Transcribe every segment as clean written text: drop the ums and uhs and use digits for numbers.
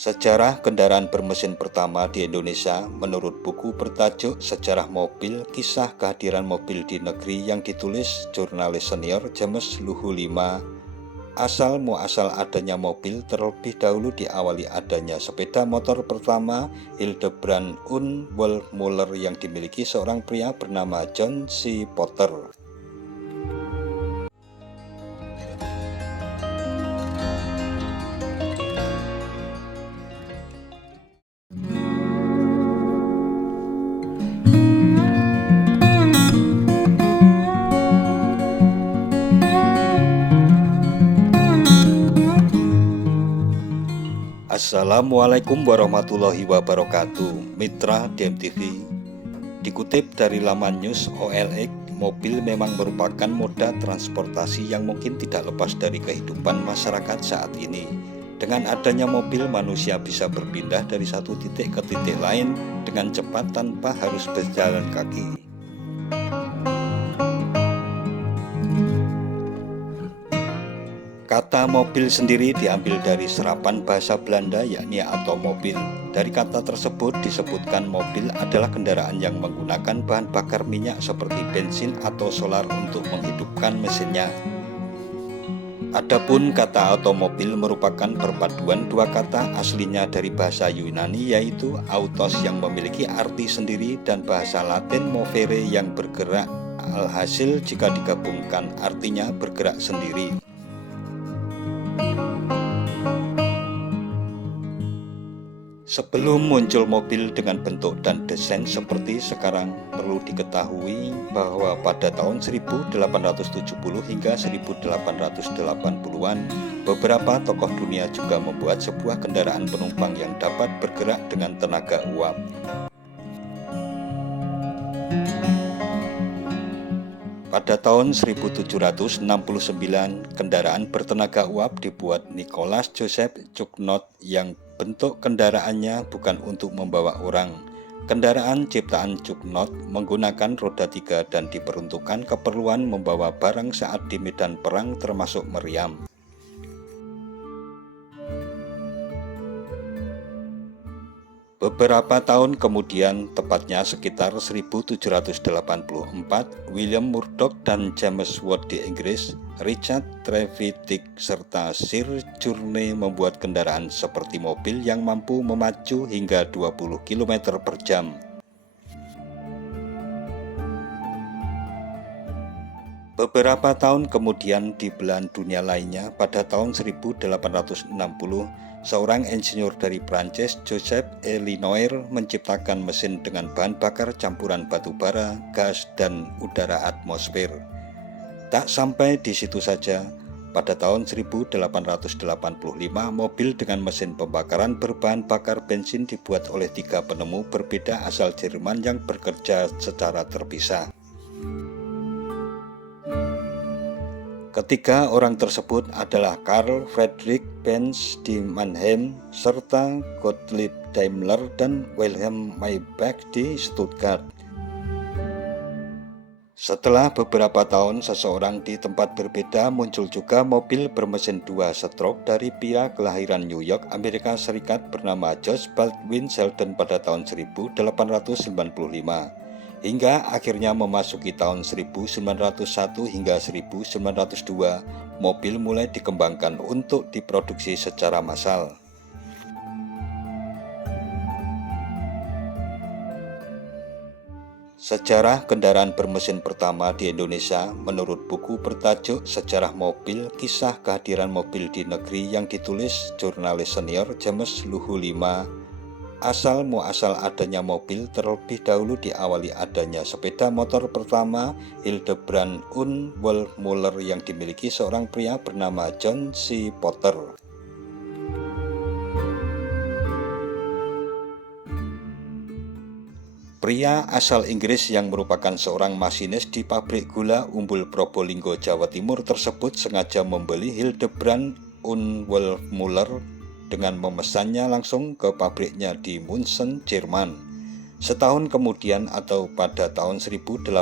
Sejarah kendaraan bermesin pertama di Indonesia menurut buku bertajuk Sejarah Mobil, Kisah Kehadiran Mobil di Negeri yang ditulis jurnalis senior James Luhu Lima. Asal muasal adanya mobil terlebih dahulu diawali adanya sepeda motor pertama Hildebrand und Wolfmuller yang dimiliki seorang pria bernama John C. Potter. Assalamualaikum warahmatullahi wabarakatuh, mitra DMTV. Dikutip dari laman News OLX, mobil memang merupakan moda transportasi yang mungkin tidak lepas dari kehidupan masyarakat saat ini. Dengan adanya mobil, manusia bisa berpindah dari satu titik ke titik lain dengan cepat tanpa harus berjalan kaki. Kata mobil sendiri diambil dari serapan bahasa Belanda yakni automobil. Dari kata tersebut disebutkan mobil adalah kendaraan yang menggunakan bahan bakar minyak seperti bensin atau solar untuk menghidupkan mesinnya. Adapun kata automobil merupakan perpaduan dua kata aslinya dari bahasa Yunani yaitu autos yang memiliki arti sendiri dan bahasa Latin movere yang bergerak. Alhasil jika digabungkan artinya bergerak sendiri. Sebelum muncul mobil dengan bentuk dan desain seperti sekarang, perlu diketahui bahwa pada tahun 1870 hingga 1880-an, beberapa tokoh dunia juga membuat sebuah kendaraan penumpang yang dapat bergerak dengan tenaga uap. Pada tahun 1769, kendaraan bertenaga uap dibuat Nicholas Joseph Cugnot yang bentuk kendaraannya bukan untuk membawa orang. Kendaraan ciptaan Cugnot menggunakan roda 3 dan diperuntukkan keperluan membawa barang saat di medan perang termasuk meriam. Beberapa tahun kemudian, tepatnya sekitar 1784, William Murdoch dan James Watt di Inggris, Richard Trevithick serta Sir Journey membuat kendaraan seperti mobil yang mampu memacu hingga 20 km per jam. Beberapa tahun kemudian di belahan dunia lainnya, pada tahun 1860, seorang insinyur dari Prancis, Joseph Elinor, menciptakan mesin dengan bahan bakar campuran batu bara, gas, dan udara atmosfer. Tak sampai di situ saja, pada tahun 1885, mobil dengan mesin pembakaran berbahan bakar bensin dibuat oleh 3 penemu berbeda asal Jerman yang bekerja secara terpisah. Ketiga orang tersebut adalah Carl Friedrich Benz di Mannheim serta Gottlieb Daimler dan Wilhelm Maybach di Stuttgart. Setelah beberapa tahun seseorang di tempat berbeda, muncul juga mobil bermesin 2 stroke dari pria kelahiran New York, Amerika Serikat bernama George Baldwin Selden pada tahun 1895. Hingga akhirnya memasuki tahun 1901 hingga 1902, mobil mulai dikembangkan untuk diproduksi secara massal. Sejarah kendaraan bermesin pertama di Indonesia menurut buku bertajuk Sejarah Mobil, Kisah Kehadiran Mobil di Negeri yang ditulis jurnalis senior James Luhu Lima. Asal muasal adanya mobil terlebih dahulu diawali adanya sepeda motor pertama Hildebrand und Wolfmuller yang dimiliki seorang pria bernama John C. Potter. Pria asal Inggris yang merupakan seorang masinis di pabrik gula Umbul Probolinggo, Jawa Timur tersebut sengaja membeli Hildebrand und Wolfmuller dengan memesannya langsung ke pabriknya di München, Jerman. Setahun kemudian atau pada tahun 1894,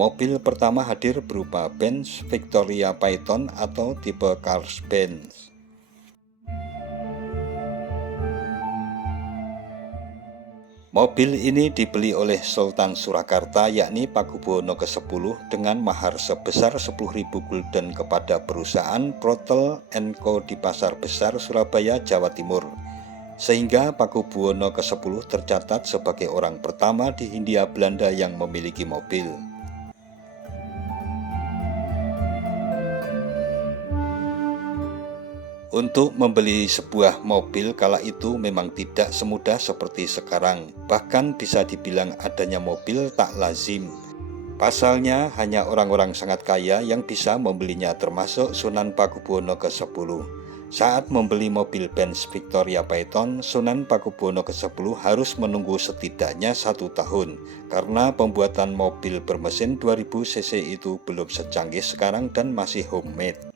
mobil pertama hadir berupa Benz Victoria Python atau tipe Cars Benz. Mobil ini dibeli oleh Sultan Surakarta yakni Pakubuwono ke-10 dengan mahar sebesar 10.000 gulden kepada perusahaan Protel & Co di Pasar Besar Surabaya, Jawa Timur. Sehingga Pakubuwono ke-10 tercatat sebagai orang pertama di Hindia Belanda yang memiliki mobil. Untuk membeli sebuah mobil kala itu memang tidak semudah seperti sekarang. Bahkan bisa dibilang adanya mobil tak lazim. Pasalnya hanya orang-orang sangat kaya yang bisa membelinya, termasuk Sunan Pakubuwono ke-10. Saat membeli mobil Benz Victoria Python, Sunan Pakubuwono ke-10 harus menunggu setidaknya 1 tahun karena pembuatan mobil bermesin 2000 cc itu belum secanggih sekarang dan masih homemade.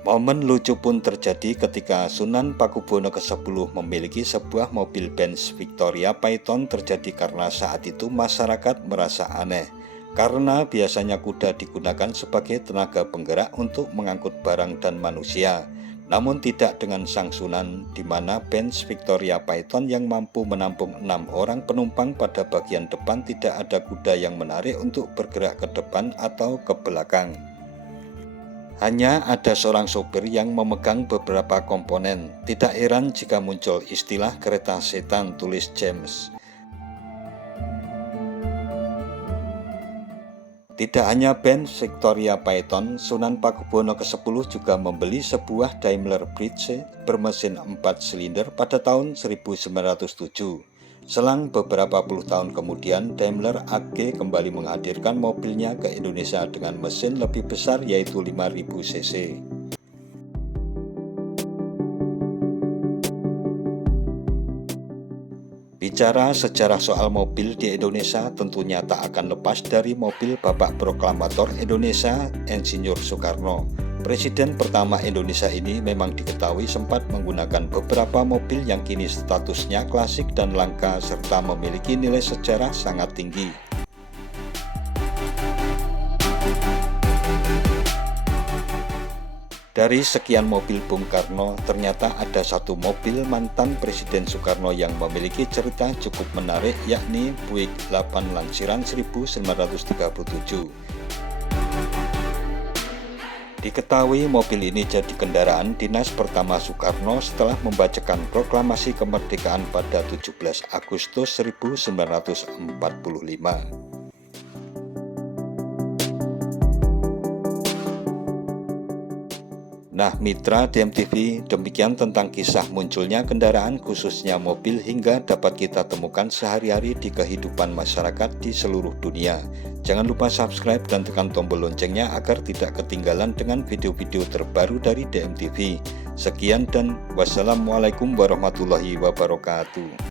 Momen lucu pun terjadi ketika Sunan Pakubuwono ke-10 memiliki sebuah mobil Benz Victoria Python terjadi karena saat itu masyarakat merasa aneh. Karena biasanya kuda digunakan sebagai tenaga penggerak untuk mengangkut barang dan manusia. Namun tidak dengan sang Sunan, di mana Benz Victoria Python yang mampu menampung 6 orang penumpang pada bagian depan tidak ada kuda yang menarik untuk bergerak ke depan atau ke belakang. Hanya ada seorang sopir yang memegang beberapa komponen. Tidak heran jika muncul istilah kereta setan, tulis James. Tidak hanya Benz Victoria Python, Sunan Pakubuwono ke-10 juga membeli sebuah Daimler Bridge bermesin 4 silinder pada tahun 1907. Selang beberapa puluh tahun kemudian, Daimler AG kembali menghadirkan mobilnya ke Indonesia dengan mesin lebih besar yaitu 5000 cc. Bicara sejarah soal mobil di Indonesia tentunya tak akan lepas dari mobil Bapak Proklamator Indonesia, Insinyur Soekarno. Presiden pertama Indonesia ini memang diketahui sempat menggunakan beberapa mobil yang kini statusnya klasik dan langka serta memiliki nilai sejarah sangat tinggi. Dari sekian mobil Bung Karno, ternyata ada satu mobil mantan Presiden Soekarno yang memiliki cerita cukup menarik, yakni Buick 8 Lansiran 1937. Diketahui mobil ini jadi kendaraan dinas pertama Soekarno setelah membacakan proklamasi kemerdekaan pada 17 Agustus 1945. Nah mitra DMTV, demikian tentang kisah munculnya kendaraan khususnya mobil hingga dapat kita temukan sehari-hari di kehidupan masyarakat di seluruh dunia. Jangan lupa subscribe dan tekan tombol loncengnya agar tidak ketinggalan dengan video-video terbaru dari DMTV. Sekian dan wassalamualaikum warahmatullahi wabarakatuh.